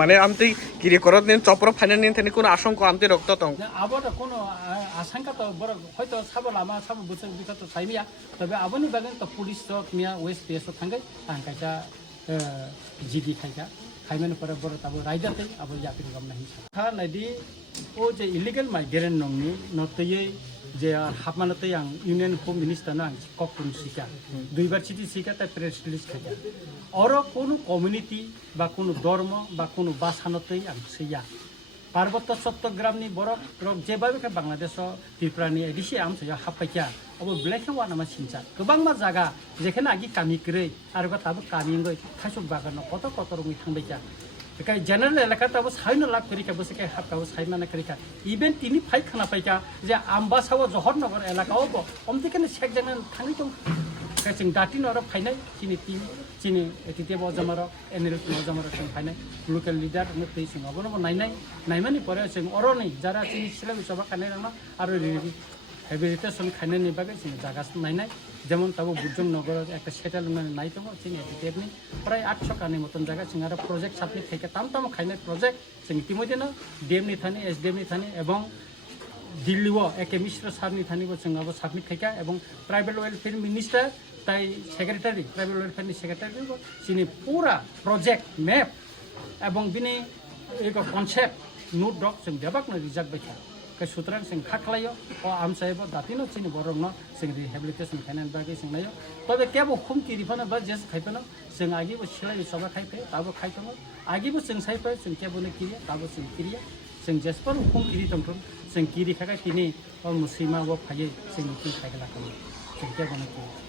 মানে আমতে কিরি করত নিন চপ্র ফাইনাল নিন থানি কোনো আশঙ্কা আমতে রক্ত তং আবার কোনো আশঙ্কা তো বড় হয়তো সাবো লামা সাবো বুঝে বিকত সাইমিয়া তবে আবনি বাগান তো পুলিশ তো মিয়া ওয়েস্ট পিএস থাঙ্গাই আং কাইটা জিডি খাইকা খাইমেন পরে বড় তাবো রাইজাতে আবো ইয়াপিন গাম নাহি খা নাইদি ও যে ইলিগেল মাইগ্রেন্ট নংনি নতयै যে হাবমানতেই আং ইউনিয়ন হোম মিনিস্টার আং ককুন শিকা দুইবার চিঠি শিকা তাই প্রেস রিলিজ খাইকা অর কোনো কমিউনিটি বা কোনো ধর্ম বা কোনো বাসানতেই আং সেইয়া পার্বত্য চট্টগ্রামনি বরফ রক যেভাবে বাংলাদেশ ত্রিপুরানি এদিকে আমসাইয়া হাবপাইকা अब ब्लेखे वाना मा सिंचा गोबां मा जागा जेखाने आगि कामि क्रै आरो ताबो कामिंगै थाइसुक बागान कत कत रङै थांबायका बेखाय जनरल एलाका ताबो साइनो लाख करिका बसके हाबकाबो साइमाना करिका इभेन तिनि फाइ खाना पाइका जे आम्बासाव जहरनगर एलाकाव अमदिकेने सेक जन थाङै दं जों दाटिन आरो फाइनाय चिनि एटिटेब जमार एनएल जमार जों फाइनाय लोकल लिडार नतै जों अबनो नायमानि परे जों अरनै जारा चिनि सिलाय सभा खानाय राना आरो हेबिलिटेशन खानायनि बागै जों जागासिनो नायनाय যেমন তাবো বুজং নগর একটা সেটেলমেন্ট নাই তো চিনি এটিটেবনি প্রায় 800 কানি মতন জায়গা जों आरो प्रजेक्ट साबमिट खायका ताम खायनाय प्रजेक्ट जों इतिमध्येनो डिएमनि थानि एसडिएमनि थानि एवं दिल्लीव एके मिश्र सारनि थानिबो जों आबो साबमिट खायका एवं ट्राइबल वेलफेयर मिनिस्टार ताई सेक्रेटारि ट्राइबल वेलफेयरनि सेक्रेटारि चिनि पूरा प्रोजेक्ट मैप एवं बिनि एक कन्सेप्ट नोट डक जों देबाकनो रिजार्भ बायखा सुतरां जों खाख्लायो आमसायबो दातिनो चिनि बरंनो जों रिहेबिलिटेशन खायनायनि बागै सोंनायो तबे केबो खम किरिफानो बा जेस खायफानो जों आगिबो सिलाय सभा खायफे ताबो खायफानो आगिबो जों सायफे जों केबोनो किरिया ताबो जों किरिया जों जेसपर खम किरि दंथों जों किरि खागा तिनि मुसैमा व फायै जों मिथिं खायगला जों केबोनो किरिया